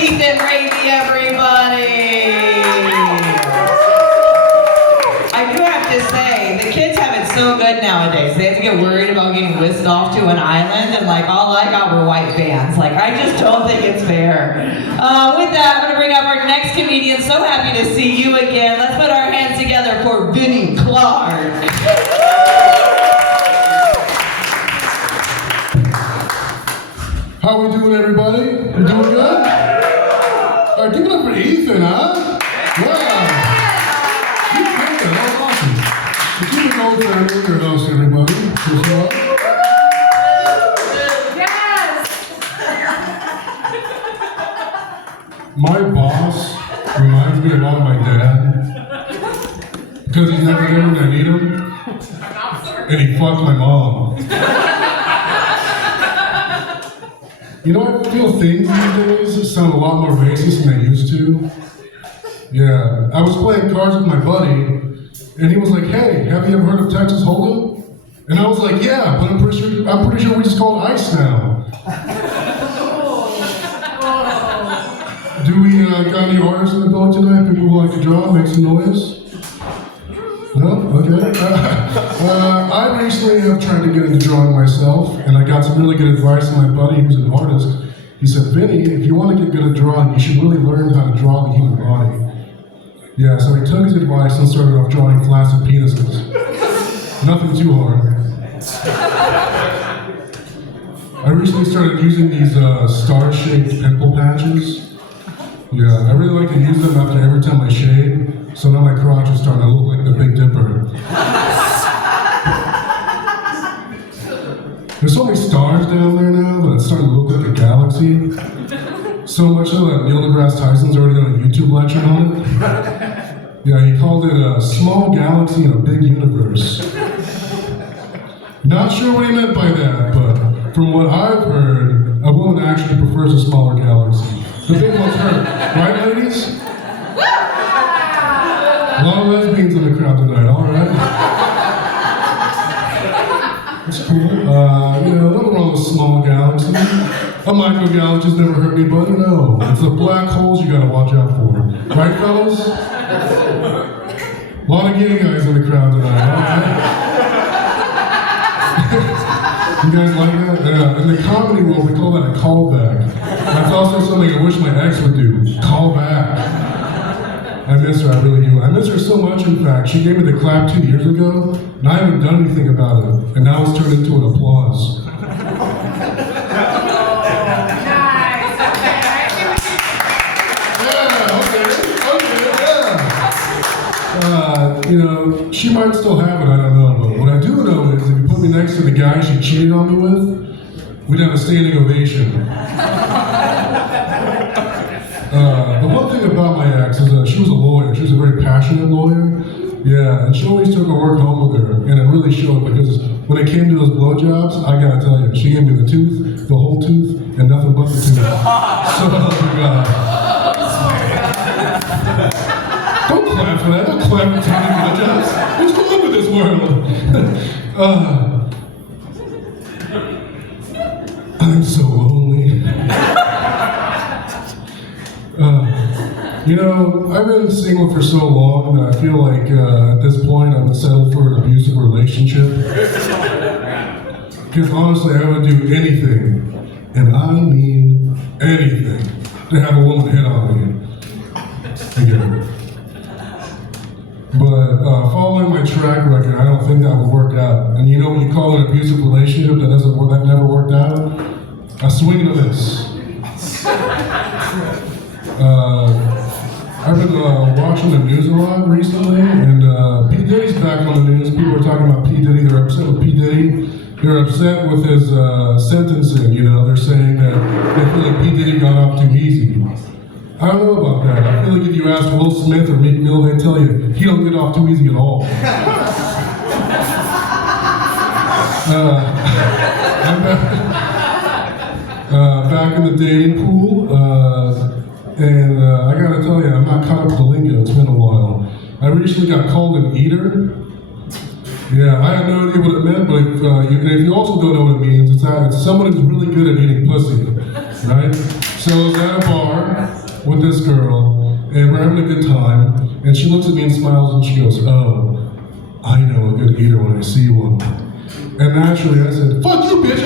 Ethan Raby, everybody. I do have to say, the kids have it so good nowadays. They have to get worried about getting whisked off to an island, and like all I got were white vans. Like I just don't think it's fair. With that, I'm gonna bring up our next comedian. So happy to see you again. Let's put our hands together for Vinnie Clark. How we doing, everybody? We doing good? All right, give it up for Ethan, huh? Wow. You did that. That was awesome. So keep it going for your host, everybody. What's up? Yes. My boss reminds me a lot of my dad because he's never there when I need him, and he fucked my mom. You know, I feel things these days sound a lot more racist than they used to. Yeah, I was playing cards with my buddy, and he was like, "Hey, have you ever heard of Texas Hold'em?" And I was like, "Yeah, but I'm pretty sure we just call it ice now." Do we got any artists in the building tonight? People who like to draw, make some noise. No? Okay. I recently have tried to get into drawing myself, and I got some really good advice from my buddy who's an artist. He said, "Vinny, if you want to get good at drawing, you should really learn how to draw the human body." Yeah, so he took his advice and started off drawing flaccid penises. Nothing too hard. I recently started using these star-shaped pimple patches. Yeah, I really like to use them after every time I shave. So now my crotch is starting to look like the Big Dipper. There's so many stars down there now that it's starting to look like a galaxy. So much so that Neil deGrasse Tyson's already done a YouTube lecture on it. Yeah, he called it a small galaxy in a big universe. Not sure what he meant by that, but from what I've heard, a woman actually prefers a smaller galaxy. The big one's her, right, ladies? A lot of lesbians in the crowd tonight, all right? That's cool. You know, nothing wrong with small galaxies. A micro-galaxy's never hurt anybody, no. It's the black holes you gotta watch out for. Right, fellas? A lot of gay guys in the crowd tonight, all right? You guys like that? Yeah. In the comedy world, we call that a callback. That's also something I wish my ex would do. Call back. I miss her, I really do. I miss her so much, in fact. She gave me the clap 2 years ago, and I haven't done anything about it. And now it's turned into an applause. You know, she might still have it, I don't know. But what I do know is if you put me next to the guy she cheated on me with, we'd have a standing ovation. The one thing about my ex is that she was a lawyer. She was a very passionate lawyer. Yeah, and she always took her work home with her, and it really showed because when it came to those blowjobs, I gotta tell you, she gave me the tooth, the whole tooth, and nothing but the tooth. So help me God. Don't clap for that. Don't clap for taking blowjobs. What's going on with this world? I'm so lonely. You know, I've been single for so long that I feel like at this point I'm settled for an abusive relationship. Because honestly, I would do anything, and I mean anything, to have a woman hit on me. Again. But following my track record, I don't think that would work out. And you know what you call an abusive relationship that never worked out? A swing and a miss. I've been watching the news a lot recently, and P. Diddy's back on the news. People are talking about P. Diddy. They're upset with P. Diddy. They're upset with his sentencing. You know, they're saying that they feel like P. Diddy got off too easy. I don't know about that. I feel like if you ask Will Smith or Meek Mill, they tell you he don't get off too easy at all. Back in the dating pool, and I gotta tell you, I'm not caught up with the lingo. It's been a while. I recently got called an eater. Yeah, I have no idea what it meant, but if you also don't know what it means, it's someone who's really good at eating pussy, right? So I was at a bar with this girl, and we're having a good time, and she looks at me and smiles, and she goes, "Oh, I know a good eater when I see one." And naturally I said, "Fuck you, bitch,